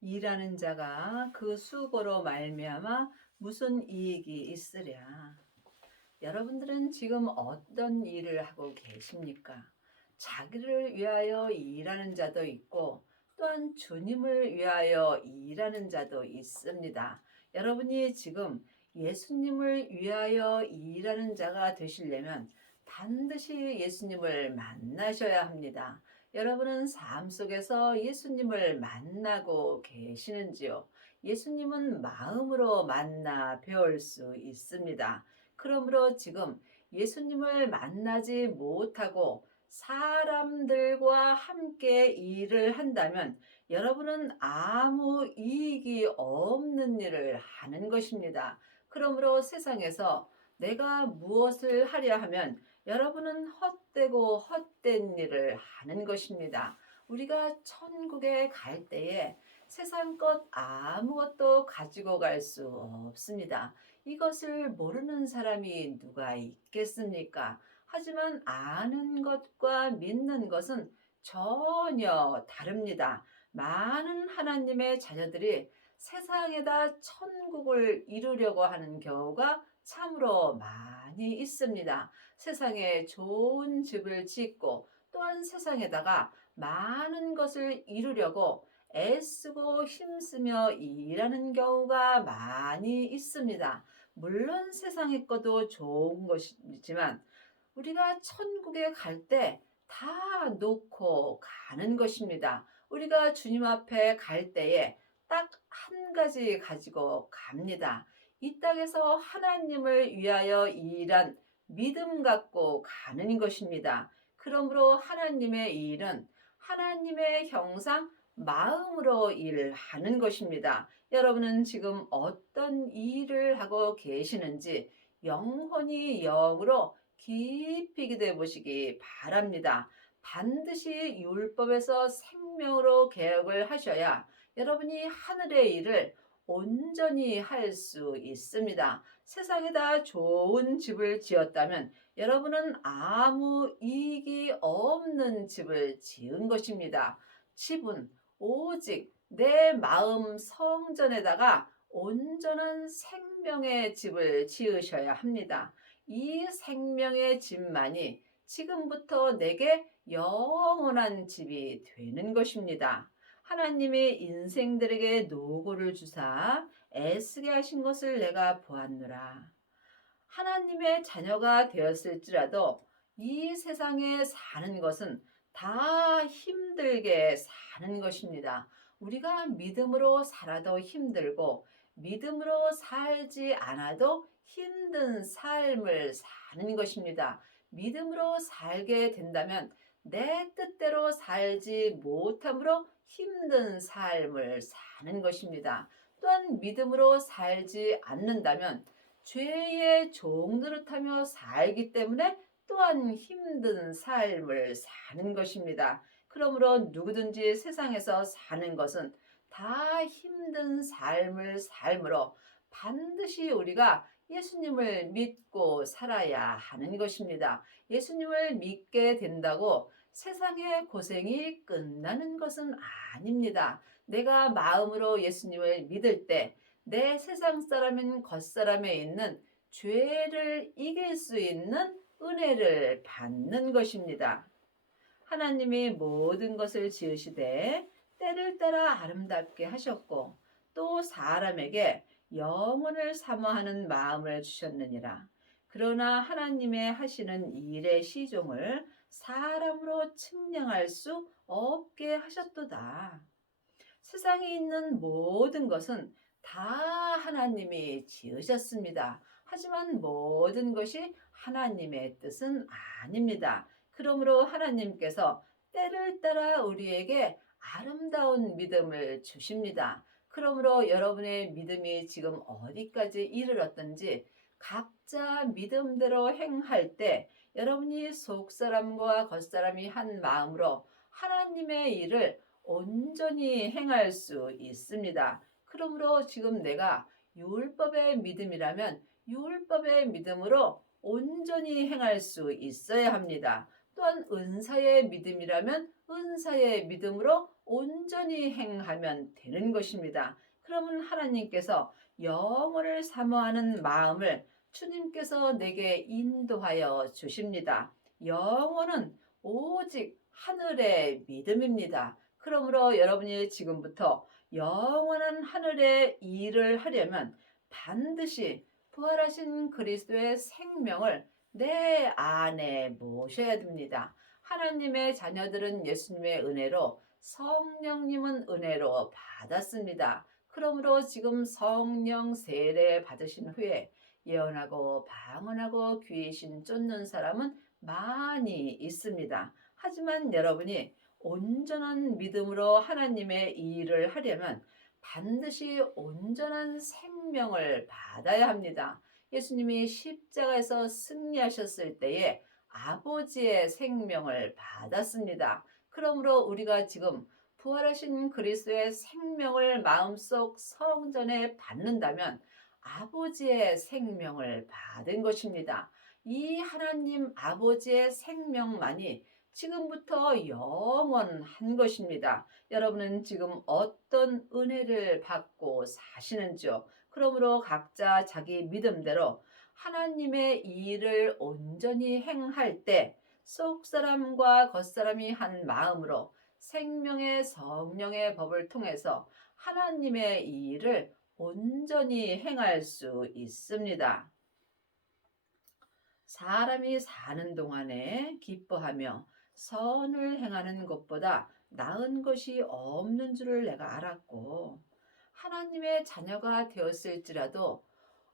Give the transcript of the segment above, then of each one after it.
일하는 자가 그 수고로 말미암아 무슨 이익이 있으랴. 여러분들은 지금 어떤 일을 하고 계십니까? 자기를 위하여 일하는 자도 있고 또한 주님을 위하여 일하는 자도 있습니다. 여러분이 지금 예수님을 위하여 일하는 자가 되시려면 반드시 예수님을 만나셔야 합니다. 여러분은 삶 속에서 예수님을 만나고 계시는지요? 예수님은 마음으로 만나 배울 수 있습니다. 그러므로 지금 예수님을 만나지 못하고 사람들과 함께 일을 한다면 여러분은 아무 이익이 없는 일을 하는 것입니다. 그러므로 세상에서 내가 무엇을 하려 하면 여러분은 헛되고 헛된 일을 하는 것입니다. 우리가 천국에 갈 때에 세상 것 아무것도 가지고 갈 수 없습니다. 이것을 모르는 사람이 누가 있겠습니까? 하지만 아는 것과 믿는 것은 전혀 다릅니다. 많은 하나님의 자녀들이 세상에다 천국을 이루려고 하는 경우가 참으로 많이 있습니다. 세상에 좋은 집을 짓고 또한 세상에다가 많은 것을 이루려고 애쓰고 힘쓰며 일하는 경우가 많이 있습니다. 물론 세상의 것도 좋은 것이지만 우리가 천국에 갈 때 다 놓고 가는 것입니다. 우리가 주님 앞에 갈 때에 딱 한 가지 가지고 갑니다. 이 땅에서 하나님을 위하여 일한 믿음 갖고 가는 것입니다. 그러므로 하나님의 일은 하나님의 형상 마음으로 일하는 것입니다. 여러분은 지금 어떤 일을 하고 계시는지 영혼이 영으로 깊이 기도해 보시기 바랍니다. 반드시 율법에서 생명으로 개혁을 하셔야 여러분이 하늘의 일을 온전히 할 수 있습니다. 세상에다 좋은 집을 지었다면 여러분은 아무 이익이 없는 집을 지은 것입니다. 집은 오직 내 마음 성전에다가 온전한 생명의 집을 지으셔야 합니다. 이 생명의 집만이 지금부터 내게 영원한 집이 되는 것입니다. 하나님이 인생들에게 노고를 주사 애쓰게 하신 것을 내가 보았노라. 하나님의 자녀가 되었을지라도 이 세상에 사는 것은 다 힘들게 사는 것입니다. 우리가 믿음으로 살아도 힘들고 믿음으로 살지 않아도 힘든 삶을 사는 것입니다. 믿음으로 살게 된다면 내 뜻대로 살지 못함으로 힘든 삶을 사는 것입니다. 또한 믿음으로 살지 않는다면 죄의 종노릇하며 살기 때문에 또한 힘든 삶을 사는 것입니다. 그러므로 누구든지 세상에서 사는 것은 다 힘든 삶을 삶으로 반드시 우리가 예수님을 믿고 살아야 하는 것입니다. 예수님을 믿게 된다고 세상의 고생이 끝나는 것은 아닙니다. 내가 마음으로 예수님을 믿을 때 내 세상 사람인 겉사람에 있는 죄를 이길 수 있는 은혜를 받는 것입니다. 하나님이 모든 것을 지으시되 때를 따라 아름답게 하셨고 또 사람에게 영혼을 사모하는 마음을 주셨느니라. 그러나 하나님의 하시는 일의 시종을 사람으로 측량할 수 없게 하셨도다. 세상에 있는 모든 것은 다 하나님이 지으셨습니다. 하지만 모든 것이 하나님의 뜻은 아닙니다. 그러므로 하나님께서 때를 따라 우리에게 아름다운 믿음을 주십니다. 그러므로 여러분의 믿음이 지금 어디까지 이르렀든지 각자 믿음대로 행할 때 여러분이 속사람과 겉사람이 한 마음으로 하나님의 일을 온전히 행할 수 있습니다. 그러므로 지금 내가 율법의 믿음이라면 율법의 믿음으로 온전히 행할 수 있어야 합니다. 또한 은사의 믿음이라면 은사의 믿음으로 온전히 행하면 되는 것입니다. 그러면 하나님께서 영혼을 사모하는 마음을 주님께서 내게 인도하여 주십니다. 영혼은 오직 하늘의 믿음입니다. 그러므로 여러분이 지금부터 영원한 하늘의 일을 하려면 반드시 부활하신 그리스도의 생명을 내 안에 모셔야 됩니다. 하나님의 자녀들은 예수님의 은혜로, 성령님은 은혜로 받았습니다. 그러므로 지금 성령 세례 받으신 후에 예언하고 방언하고 귀신 쫓는 사람은 많이 있습니다. 하지만 여러분이 온전한 믿음으로 하나님의 일을 하려면 반드시 온전한 생명을 받아야 합니다. 예수님이 십자가에서 승리하셨을 때에 아버지의 생명을 받았습니다. 그러므로 우리가 지금 부활하신 그리스도의 생명을 마음속 성전에 받는다면 아버지의 생명을 받은 것입니다. 이 하나님 아버지의 생명만이 지금부터 영원한 것입니다. 여러분은 지금 어떤 은혜를 받고 사시는지요? 그러므로 각자 자기 믿음대로 하나님의 일을 온전히 행할 때 속사람과 겉사람이 한 마음으로 생명의 성령의 법을 통해서 하나님의 일을 온전히 행할 수 있습니다. 사람이 사는 동안에 기뻐하며 선을 행하는 것보다 나은 것이 없는 줄을 내가 알았고, 하나님의 자녀가 되었을지라도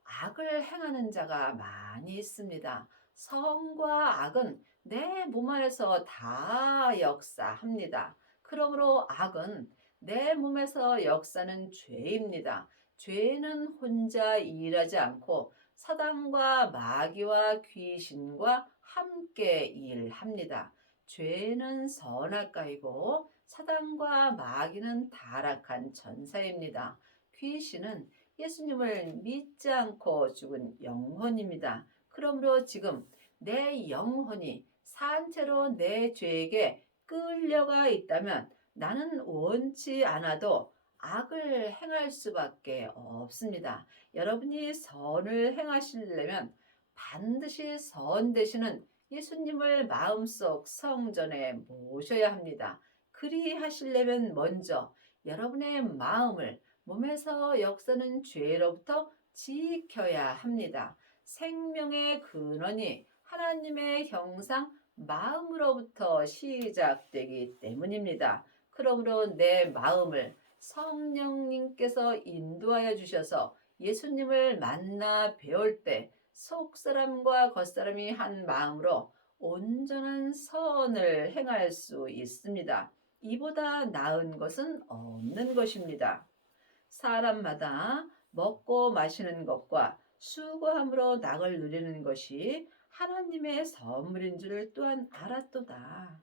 악을 행하는 자가 많이 있습니다. 선과 악은 내 몸 안에서 다 역사합니다. 그러므로 악은 내 몸에서 역사는 죄입니다. 죄는 혼자 일하지 않고 사단과 마귀와 귀신과 함께 일합니다. 죄는 선악가이고 사단과 마귀는 타락한 전사입니다. 귀신은 예수님을 믿지 않고 죽은 영혼입니다. 그러므로 지금 내 영혼이 산채로 내 죄에게 끌려가 있다면 나는 원치 않아도 악을 행할 수밖에 없습니다. 여러분이 선을 행하시려면 반드시 선 되시는 예수님을 마음속 성전에 모셔야 합니다. 그리하시려면 먼저 여러분의 마음을 몸에서 역사는 죄로부터 지켜야 합니다. 생명의 근원이 하나님의 형상 마음으로부터 시작되기 때문입니다. 그러므로 내 마음을 성령님께서 인도하여 주셔서 예수님을 만나 배울 때 속사람과 겉사람이 한 마음으로 온전한 선을 행할 수 있습니다. 이보다 나은 것은 없는 것입니다. 사람마다 먹고 마시는 것과 수고함으로 낙을 누리는 것이 하나님의 선물인 줄을 또한 알았도다.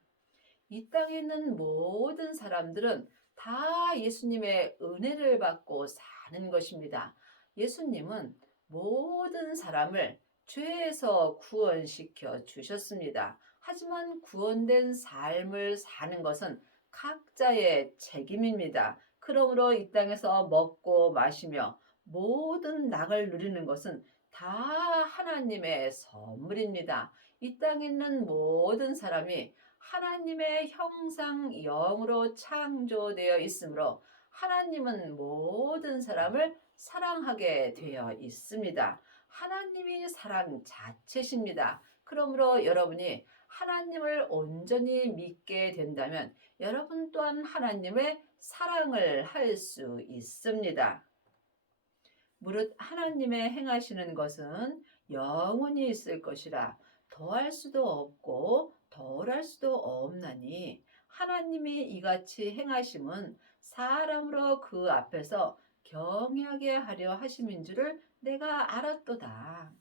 이 땅에 있는 모든 사람들은 다 예수님의 은혜를 받고 사는 것입니다. 예수님은 모든 사람을 죄에서 구원시켜 주셨습니다. 하지만 구원된 삶을 사는 것은 각자의 책임입니다. 그러므로 이 땅에서 먹고 마시며 모든 낙을 누리는 것은 다 하나님의 선물입니다. 이 땅에 있는 모든 사람이 하나님의 형상 영으로 창조되어 있으므로 하나님은 모든 사람을 사랑하게 되어 있습니다. 하나님이 사랑 자체십니다. 그러므로 여러분이 하나님을 온전히 믿게 된다면 여러분 또한 하나님의 사랑을 할 수 있습니다. 무릇 하나님의 행하시는 것은 영원히 있을 것이라 더할 수도 없고 덜할 수도 없나니 하나님이 이같이 행하심은 사람으로 그 앞에서 경외하게 하려 하심인 줄을 내가 알았도다.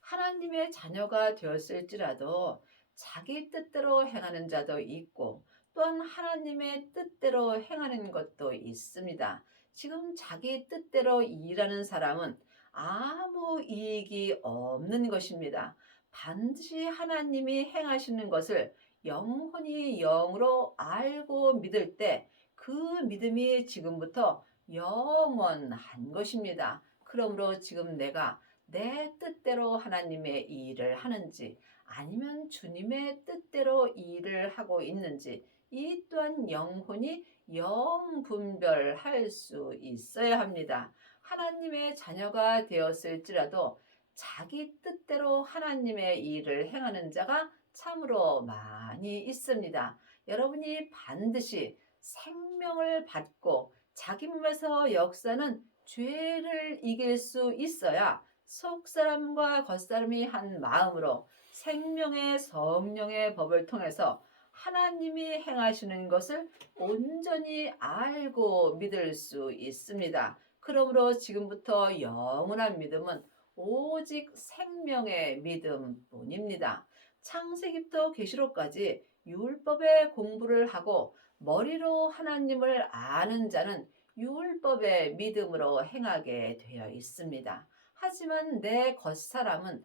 하나님의 자녀가 되었을지라도 자기 뜻대로 행하는 자도 있고 또한 하나님의 뜻대로 행하는 것도 있습니다. 지금 자기 뜻대로 일하는 사람은 아무 이익이 없는 것입니다. 반드시 하나님이 행하시는 것을 영혼이 영으로 알고 믿을 때 그 믿음이 지금부터 영원한 것입니다. 그러므로 지금 내가 내 뜻대로 하나님의 일을 하는지 아니면 주님의 뜻대로 일을 하고 있는지 이 또한 영혼이 영분별할 수 있어야 합니다. 하나님의 자녀가 되었을지라도 자기 뜻대로 하나님의 일을 행하는 자가 참으로 많이 있습니다. 여러분이 반드시 생명을 받고 자기 몸에서 역사는 죄를 이길 수 있어야 속사람과 겉사람이 한 마음으로 생명의 성령의 법을 통해서 하나님이 행하시는 것을 온전히 알고 믿을 수 있습니다. 그러므로 지금부터 영원한 믿음은 오직 생명의 믿음뿐입니다. 창세기부터 계시록까지 율법의 공부를 하고 머리로 하나님을 아는 자는 율법의 믿음으로 행하게 되어 있습니다. 하지만 내 겉사람은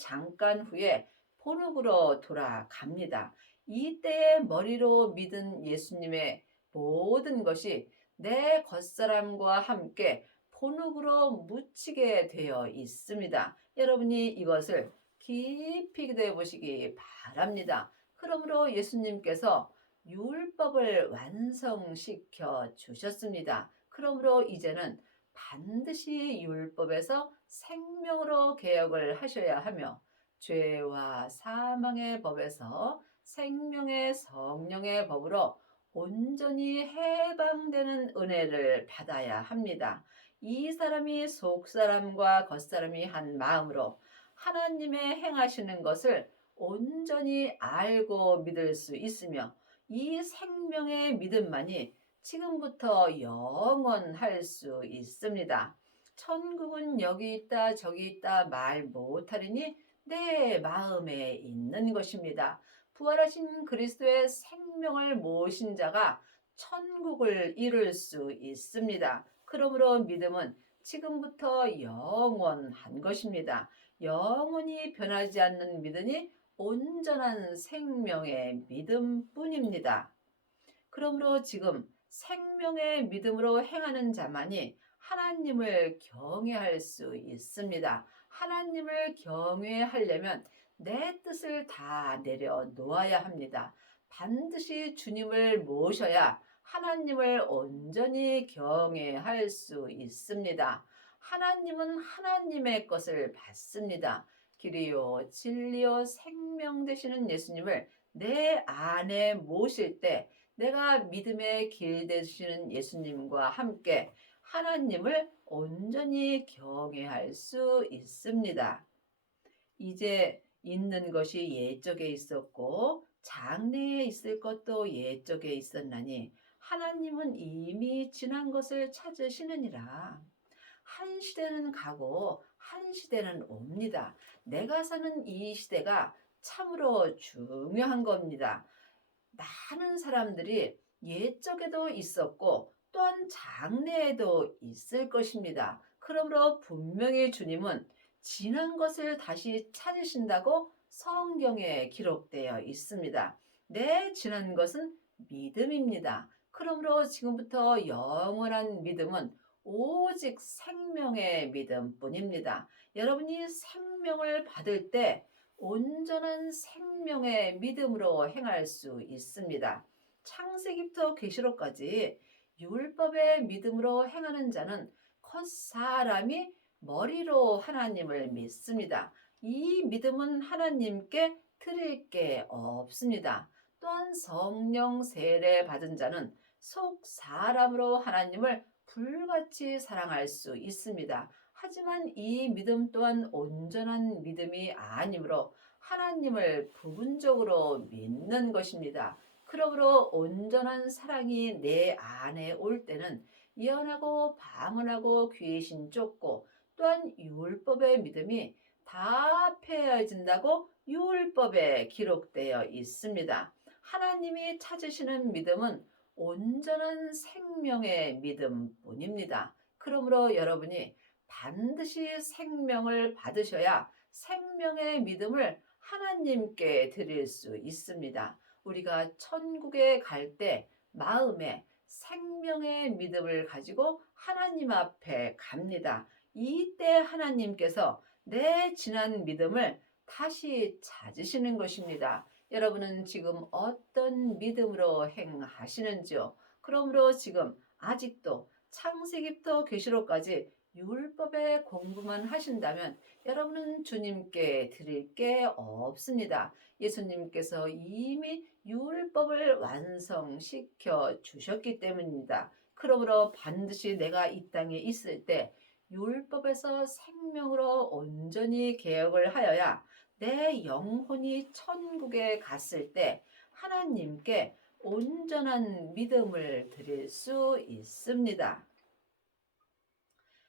잠깐 후에 본흙으로 돌아갑니다. 이때의 머리로 믿은 예수님의 모든 것이 내 겉사람과 함께 본흙으로 묻히게 되어 있습니다. 여러분이 이것을 깊이 기도해 보시기 바랍니다. 그러므로 예수님께서 율법을 완성시켜 주셨습니다. 그러므로 이제는 반드시 율법에서 생명으로 개혁을 하셔야 하며 죄와 사망의 법에서 생명의 성령의 법으로 온전히 해방되는 은혜를 받아야 합니다. 이 사람이 속사람과 겉사람이 한 마음으로 하나님의 행하시는 것을 온전히 알고 믿을 수 있으며 이 생명의 믿음만이 지금부터 영원할 수 있습니다. 천국은 여기 있다 저기 있다 말 못하리니 내 마음에 있는 것입니다. 부활하신 그리스도의 생명을 모신 자가 천국을 이룰 수 있습니다. 그러므로 믿음은 지금부터 영원한 것입니다. 영원히 변하지 않는 믿음이 온전한 생명의 믿음뿐입니다. 그러므로 지금 생명의 믿음으로 행하는 자만이 하나님을 경외할 수 있습니다. 하나님을 경외하려면 내 뜻을 다 내려놓아야 합니다. 반드시 주님을 모셔야 하나님을 온전히 경외할 수 있습니다. 하나님은 하나님의 것을 받습니다. 길이요 진리요 생명 되시는 예수님을 내 안에 모실 때 내가 믿음의 길 되시는 예수님과 함께 하나님을 온전히 경외할 수 있습니다. 이제 있는 것이 옛적에 있었고 장래에 있을 것도 옛적에 있었나니 하나님은 이미 지난 것을 찾으시느니라. 한 시대는 가고 한 시대는 옵니다. 내가 사는 이 시대가 참으로 중요한 겁니다. 많은 사람들이 옛적에도 있었고 또한 장래에도 있을 것입니다. 그러므로 분명히 주님은 지난 것을 다시 찾으신다고 성경에 기록되어 있습니다. 내 지난 것은 믿음입니다. 그러므로 지금부터 영원한 믿음은 오직 생명의 믿음뿐입니다. 여러분이 생명을 받을 때 온전한 생명의 믿음으로 행할 수 있습니다. 창세기부터 계시록까지 율법의 믿음으로 행하는 자는 겉사람이 머리로 하나님을 믿습니다. 이 믿음은 하나님께 드릴 게 없습니다. 또한 성령 세례 받은 자는 속 사람으로 하나님을 불같이 사랑할 수 있습니다. 하지만 이 믿음 또한 온전한 믿음이 아니므로 하나님을 부분적으로 믿는 것입니다. 그러므로 온전한 사랑이 내 안에 올 때는 예언하고 방언하고 귀신 쫓고 또한 율법의 믿음이 다 폐해진다고 율법에 기록되어 있습니다. 하나님이 찾으시는 믿음은 온전한 생명의 믿음뿐입니다. 그러므로 여러분이 반드시 생명을 받으셔야 생명의 믿음을 하나님께 드릴 수 있습니다. 우리가 천국에 갈 때 마음에 생명의 믿음을 가지고 하나님 앞에 갑니다. 이때 하나님께서 내 지난 믿음을 다시 찾으시는 것입니다. 여러분은 지금 어떤 믿음으로 행하시는지요? 그러므로 지금 아직도 창세기부터 계시록까지 율법의 공부만 하신다면 여러분은 주님께 드릴 게 없습니다. 예수님께서 이미 율법을 완성시켜 주셨기 때문입니다. 그러므로 반드시 내가 이 땅에 있을 때 율법에서 생명으로 온전히 개혁을 하여야 내 영혼이 천국에 갔을 때 하나님께 온전한 믿음을 드릴 수 있습니다.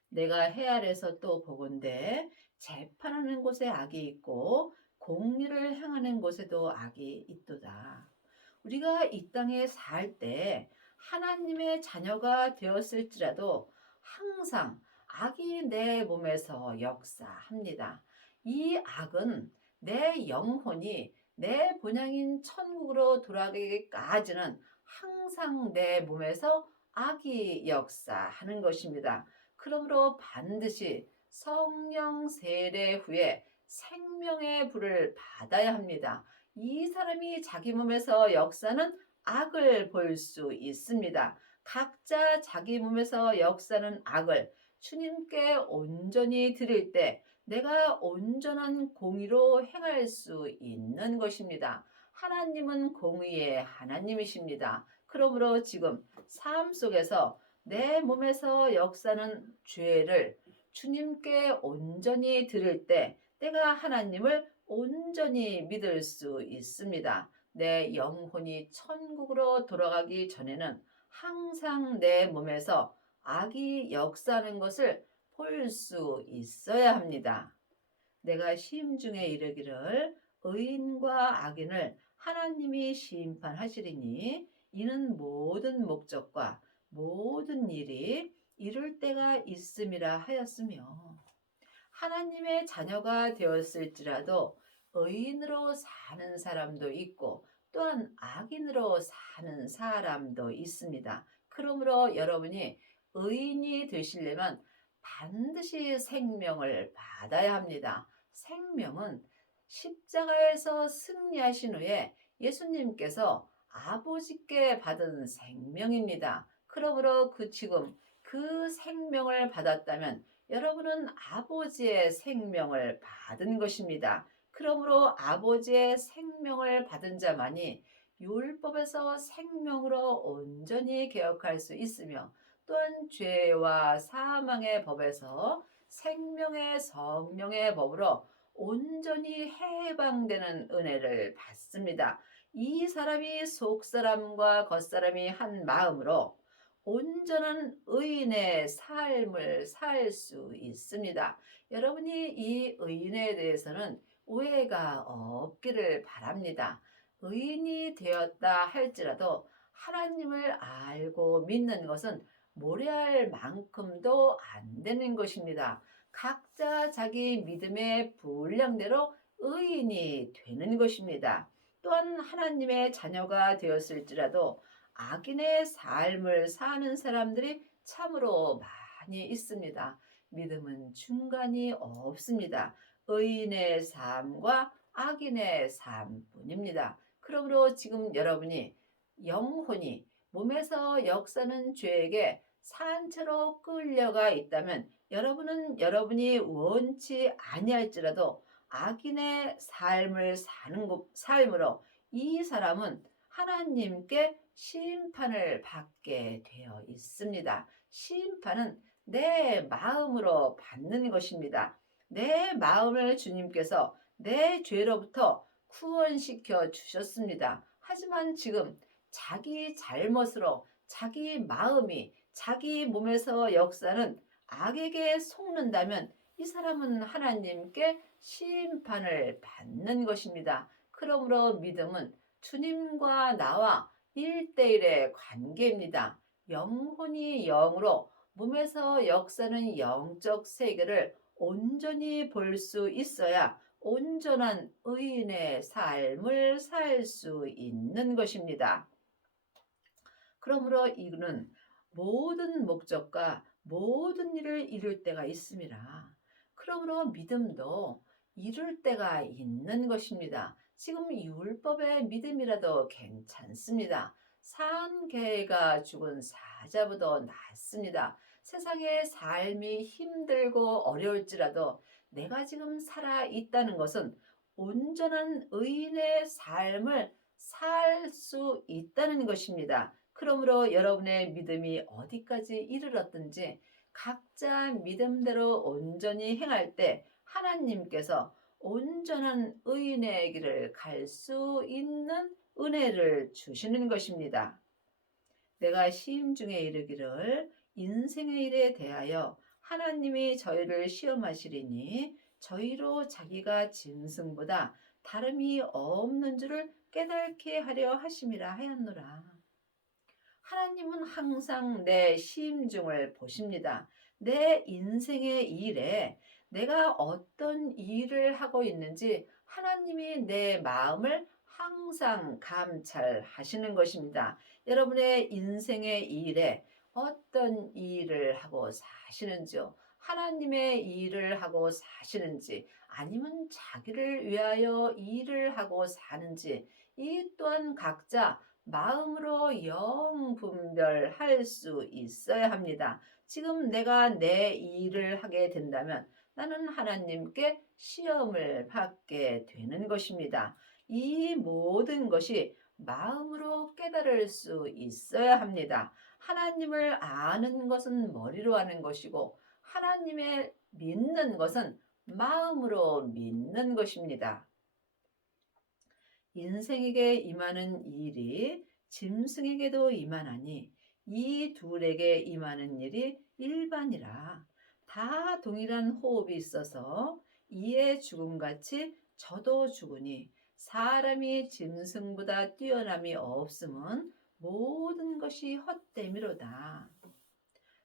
내가 해 아래서 또 보건대 재판하는 곳에 악이 있고 공의를 행하는 곳에도 악이 있도다. 우리가 이 땅에 살 때 하나님의 자녀가 되었을지라도 항상 악이 내 몸에서 역사합니다. 이 악은 내 영혼이 내 본향인 천국으로 돌아가기까지는 항상 내 몸에서 악이 역사하는 것입니다. 그러므로 반드시 성령 세례 후에 생명의 불을 받아야 합니다. 이 사람이 자기 몸에서 역사는 악을 볼 수 있습니다. 각자 자기 몸에서 역사는 악을 주님께 온전히 드릴 때 내가 온전한 공의로 행할 수 있는 것입니다. 하나님은 공의의 하나님이십니다. 그러므로 지금 삶 속에서 내 몸에서 역사는 죄를 주님께 온전히 드릴 때 내가 하나님을 온전히 믿을 수 있습니다. 내 영혼이 천국으로 돌아가기 전에는 항상 내 몸에서 악이 역사하는 것을 볼 수 있어야 합니다. 내가 시임중에 이르기를 의인과 악인을 하나님이 심판하시리니 이는 모든 목적과 모든 일이 이룰 때가 있음이라 하였으며 하나님의 자녀가 되었을지라도 의인으로 사는 사람도 있고 또한 악인으로 사는 사람도 있습니다. 그러므로 여러분이 의인이 되시려면 반드시 생명을 받아야 합니다. 생명은 십자가에서 승리하신 후에 예수님께서 아버지께 받은 생명입니다. 그러므로 지금 그 생명을 받았다면 여러분은 아버지의 생명을 받은 것입니다. 그러므로 아버지의 생명을 받은 자만이 율법에서 생명으로 온전히 개혁할 수 있으며 또한 죄와 사망의 법에서 생명의 성령의 법으로 온전히 해방되는 은혜를 받습니다. 이 사람이 속사람과 겉사람이 한 마음으로 온전한 의인의 삶을 살 수 있습니다. 여러분이 이 의인에 대해서는 오해가 없기를 바랍니다. 의인이 되었다 할지라도 하나님을 알고 믿는 것은 모래알 만큼도 안 되는 것입니다. 각자 자기 믿음의 분량대로 의인이 되는 것입니다. 또한 하나님의 자녀가 되었을지라도 악인의 삶을 사는 사람들이 참으로 많이 있습니다. 믿음은 중간이 없습니다. 의인의 삶과 악인의 삶뿐입니다. 그러므로 지금 여러분이 영혼이 몸에서 역사는 죄에게 산채로 끌려가 있다면 여러분은 여러분이 원치 아니할지라도 악인의 삶을 사는 삶으로 이 사람은 하나님께 심판을 받게 되어 있습니다. 심판은 내 마음으로 받는 것입니다. 내 마음을 주님께서 내 죄로부터 구원시켜 주셨습니다. 하지만 지금 자기 잘못으로 자기 마음이 자기 몸에서 역사는 악에게 속는다면 이 사람은 하나님께 심판을 받는 것입니다. 그러므로 믿음은 주님과 나와 1대1의 관계입니다. 영혼이 영으로 몸에서 역사는 영적 세계를 온전히 볼 수 있어야 온전한 의인의 삶을 살 수 있는 것입니다. 그러므로 이는 모든 목적과 모든 일을 이룰 때가 있음이라. 그러므로 믿음도 이룰 때가 있는 것입니다. 지금 율법의 믿음이라도 괜찮습니다. 산 개가 죽은 사자보다 낫습니다. 세상의 삶이 힘들고 어려울지라도 내가 지금 살아 있다는 것은 온전한 의인의 삶을 살 수 있다는 것입니다. 그러므로 여러분의 믿음이 어디까지 이르렀든지 각자 믿음대로 온전히 행할 때 하나님께서 온전한 의인의 길을 갈 수 있는 은혜를 주시는 것입니다. 내가 시임 중에 이르기를 인생의 일에 대하여 하나님이 저희를 시험하시리니 저희로 자기가 짐승보다 다름이 없는 줄을 깨닫게 하려 하심이라 하였노라. 하나님은 항상 내 시임중을 보십니다. 내 인생의 일에 내가 어떤 일을 하고 있는지 하나님이 내 마음을 항상 감찰하시는 것입니다. 여러분의 인생의 일에 어떤 일을 하고 사시는지요? 하나님의 일을 하고 사시는지 아니면 자기를 위하여 일을 하고 사는지 이 또한 각자 마음으로 영 분별할 수 있어야 합니다. 지금 내가 내 일을 하게 된다면 나는 하나님께 시험을 받게 되는 것입니다. 이 모든 것이 마음으로 깨달을 수 있어야 합니다. 하나님을 아는 것은 머리로 하는 것이고 하나님의 믿는 것은 마음으로 믿는 것입니다. 인생에게 임하는 일이 짐승에게도 임하나니 이 둘에게 임하는 일이 일반이라. 다 동일한 호흡이 있어서 이의 죽음같이 저도 죽으니 사람이 짐승보다 뛰어남이 없음은 모든 것이 헛됨이로다.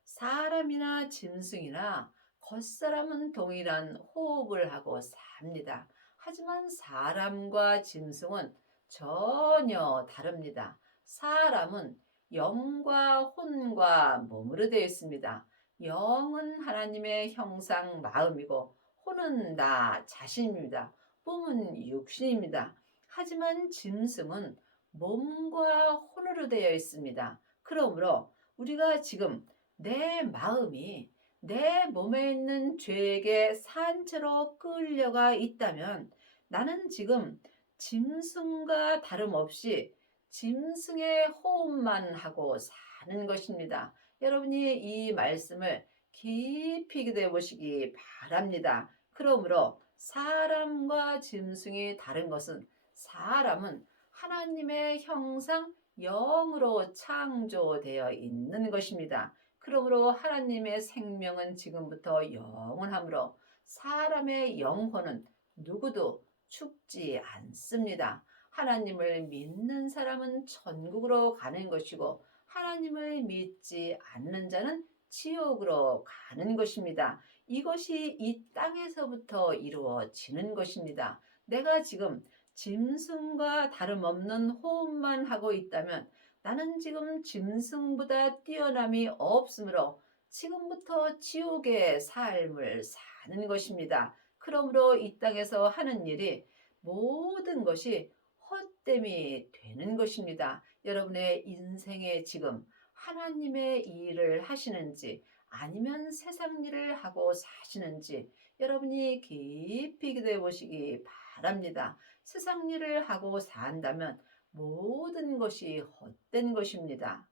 사람이나 짐승이나 겉사람은 동일한 호흡을 하고 삽니다. 하지만 사람과 짐승은 전혀 다릅니다. 사람은 영과 혼과 몸으로 되어 있습니다. 영은 하나님의 형상 마음이고 혼은 나 자신입니다. 몸은 육신입니다. 하지만 짐승은 몸과 혼으로 되어 있습니다. 그러므로 우리가 지금 내 마음이 내 몸에 있는 죄에게 산채로 끌려가 있다면 나는 지금 짐승과 다름없이 짐승의 호흡만 하고 사는 것입니다. 여러분이 이 말씀을 깊이 기도해 보시기 바랍니다. 그러므로 사람과 짐승이 다른 것은 사람은 하나님의 형상 영으로 창조되어 있는 것입니다. 그러므로 하나님의 생명은 지금부터 영원하므로 사람의 영혼은 누구도 죽지 않습니다. 하나님을 믿는 사람은 천국으로 가는 것이고 하나님을 믿지 않는 자는 지옥으로 가는 것입니다. 이것이 이 땅에서부터 이루어지는 것입니다. 내가 지금 짐승과 다름없는 호흡만 하고 있다면 나는 지금 짐승보다 뛰어남이 없으므로 지금부터 지옥의 삶을 사는 것입니다. 그러므로 이 땅에서 하는 일이 모든 것이 헛됨이 되는 것입니다. 여러분의 인생에 지금 하나님의 일을 하시는지 아니면 세상 일을 하고 사시는지 여러분이 깊이 기도해 보시기 바랍니다. 세상 일을 하고 산다면 모든 것이 헛된 것입니다.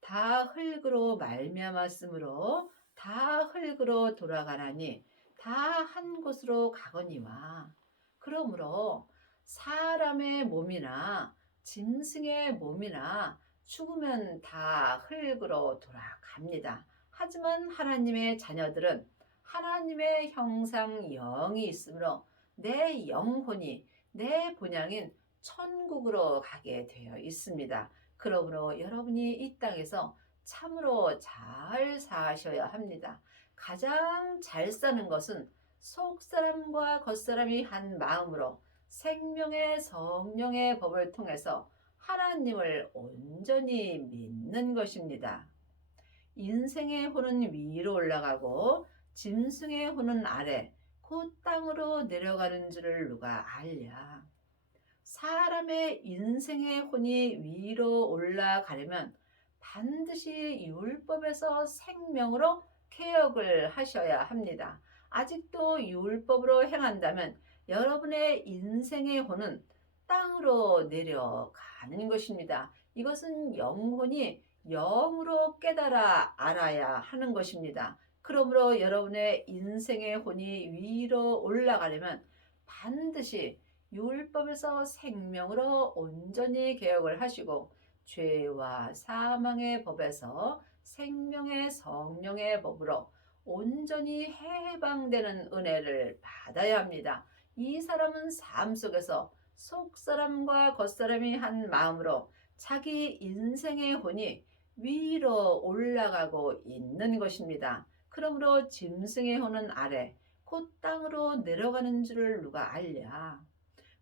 다 흙으로 말미암았으므로 다 흙으로 돌아가나니 다 한 곳으로 가거니와. 그러므로 사람의 몸이나 짐승의 몸이나 죽으면 다 흙으로 돌아갑니다. 하지만 하나님의 자녀들은 하나님의 형상 영이 있으므로 내 영혼이 내 본향인 천국으로 가게 되어 있습니다. 그러므로 여러분이 이 땅에서 참으로 잘 사셔야 합니다. 가장 잘 사는 것은 속사람과 겉사람이 한 마음으로 생명의 성령의 법을 통해서 하나님을 온전히 믿는 것입니다. 인생의 혼은 위로 올라가고 짐승의 혼은 아래 곧 땅으로 내려가는 줄을 누가 알랴. 사람의 인생의 혼이 위로 올라가려면 반드시 율법에서 생명으로 개혁을 하셔야 합니다. 아직도 율법으로 행한다면 여러분의 인생의 혼은 땅으로 내려가는 것입니다. 이것은 영혼이 영으로 깨달아 알아야 하는 것입니다. 그러므로 여러분의 인생의 혼이 위로 올라가려면 반드시 율법에서 생명으로 온전히 개혁을 하시고 죄와 사망의 법에서 생명의 성령의 법으로 온전히 해방되는 은혜를 받아야 합니다. 이 사람은 삶 속에서 속사람과 겉사람이 한 마음으로 자기 인생의 혼이 위로 올라가고 있는 것입니다. 그러므로 짐승의 혼은 아래 곧 땅으로 내려가는 줄을 누가 알랴.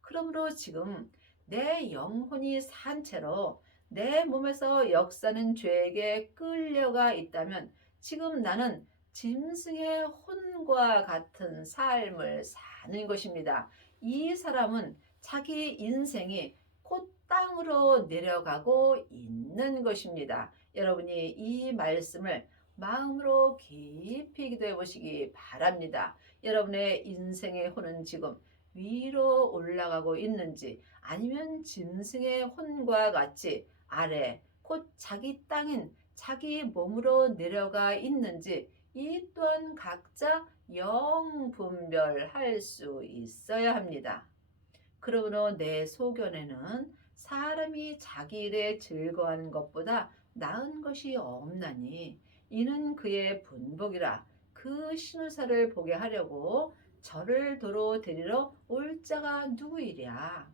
그러므로 지금 내 영혼이 산 채로 내 몸에서 역사는 죄에게 끌려가 있다면 지금 나는 짐승의 혼과 같은 삶을 사는 것입니다. 이 사람은 자기 인생이 곧 땅으로 내려가고 있는 것입니다. 여러분이 이 말씀을 마음으로 깊이 기도해 보시기 바랍니다. 여러분의 인생의 혼은 지금 위로 올라가고 있는지 아니면 짐승의 혼과 같이 아래 곧 자기 땅인 자기 몸으로 내려가 있는지 이 또한 각자 영분별할 수 있어야 합니다. 그러므로 내 소견에는 사람이 자기 일에 즐거워하는 것보다 나은 것이 없나니 이는 그의 분복이라. 그 신우사를 보게 하려고 저를 도로 데리러 올 자가 누구이랴.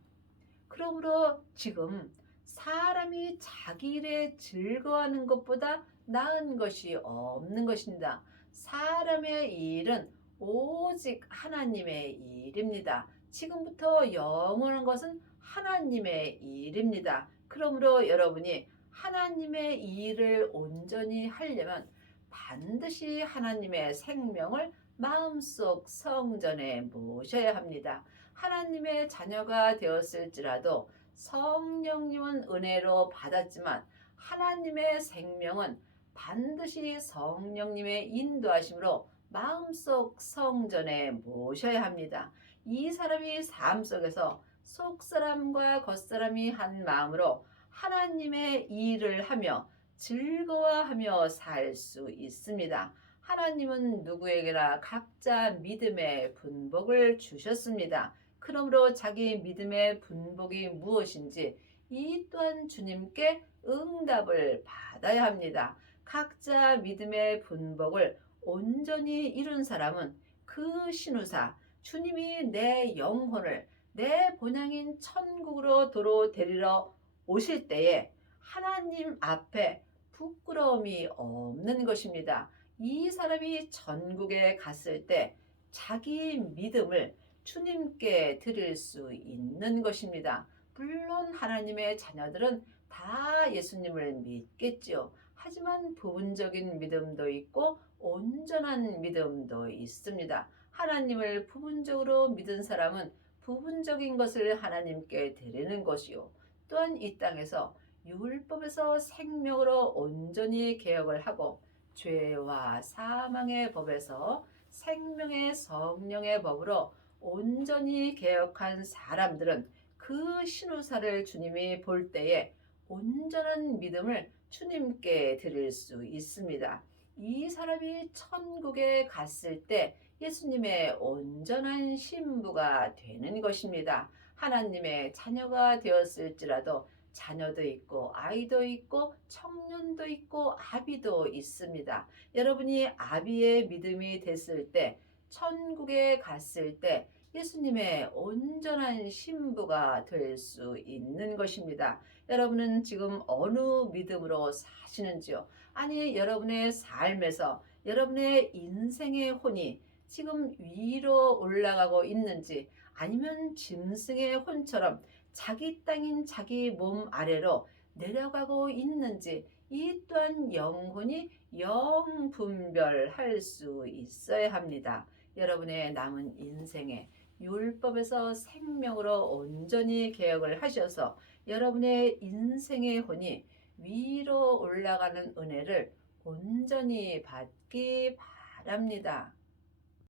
그러므로 지금 사람이 자기 일에 즐거워하는 것보다 나은 것이 없는 것입니다. 사람의 일은 오직 하나님의 일입니다. 지금부터 영원한 것은 하나님의 일입니다. 그러므로 여러분이 하나님의 일을 온전히 하려면 반드시 하나님의 생명을 마음속 성전에 모셔야 합니다. 하나님의 자녀가 되었을지라도 성령님은 은혜로 받았지만 하나님의 생명은 반드시 성령님의 인도하심으로 마음속 성전에 모셔야 합니다. 이 사람이 삶 속에서 속사람과 겉사람이 한 마음으로 하나님의 일을 하며 즐거워하며 살 수 있습니다. 하나님은 누구에게나 각자 믿음의 분복을 주셨습니다. 그러므로 자기 믿음의 분복이 무엇인지 이 또한 주님께 응답을 받아야 합니다. 각자 믿음의 분복을 온전히 이룬 사람은 그 신우사 주님이 내 영혼을 내 본향인 천국으로 도로 데리러 오실 때에 하나님 앞에 부끄러움이 없는 것입니다. 이 사람이 전국에 갔을 때 자기 믿음을 주님께 드릴 수 있는 것입니다. 물론 하나님의 자녀들은 다 예수님을 믿겠지요. 하지만 부분적인 믿음도 있고 온전한 믿음도 있습니다. 하나님을 부분적으로 믿은 사람은 부분적인 것을 하나님께 드리는 것이요. 또한 이 땅에서 율법에서 생명으로 온전히 개혁을 하고 죄와 사망의 법에서 생명의 성령의 법으로 온전히 개혁한 사람들은 그 신우사를 주님이 볼 때에 온전한 믿음을 주님께 드릴 수 있습니다. 이 사람이 천국에 갔을 때 예수님의 온전한 신부가 되는 것입니다. 하나님의 자녀가 되었을지라도 자녀도 있고 아이도 있고 청년도 있고 아비도 있습니다. 여러분이 아비의 믿음이 됐을 때 천국에 갔을 때 예수님의 온전한 신부가 될 수 있는 것입니다. 여러분은 지금 어느 믿음으로 사시는지요? 아니 여러분의 삶에서 여러분의 인생의 혼이 지금 위로 올라가고 있는지 아니면 짐승의 혼처럼 자기 땅인 자기 몸 아래로 내려가고 있는지 이 또한 영혼이 영분별할 수 있어야 합니다. 여러분의 남은 인생에 율법에서 생명으로 온전히 개혁을 하셔서 여러분의 인생의 혼이 위로 올라가는 은혜를 온전히 받기 바랍니다.